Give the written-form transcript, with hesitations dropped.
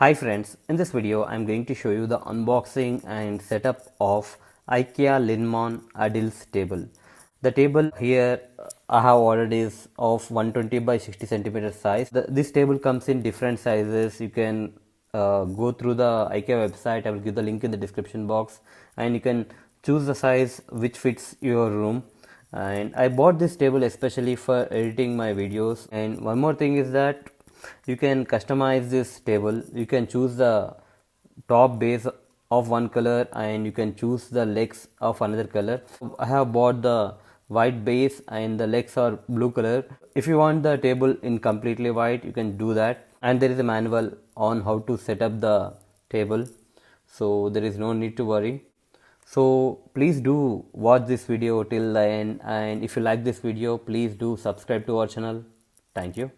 Hi friends, in this video I'm going to show you the unboxing and setup of IKEA Linnmon Adils table. The table here I have ordered is of 120 by 60 centimeter size. This table comes in different sizes. You can go through the IKEA website. I will give the link in the description box and you can choose the size which fits your room. And I bought this table especially for editing my videos. And one more thing is that you can customize this table. You can choose the top base of one color and you can choose the legs of another color. I have bought the white base and the legs are blue color. If you want the table in completely white, you can do that, and there is a manual on how to set up the table, so there is no need to worry. So please do watch this video till the end, and if you like this video, please do subscribe to our channel. Thank you.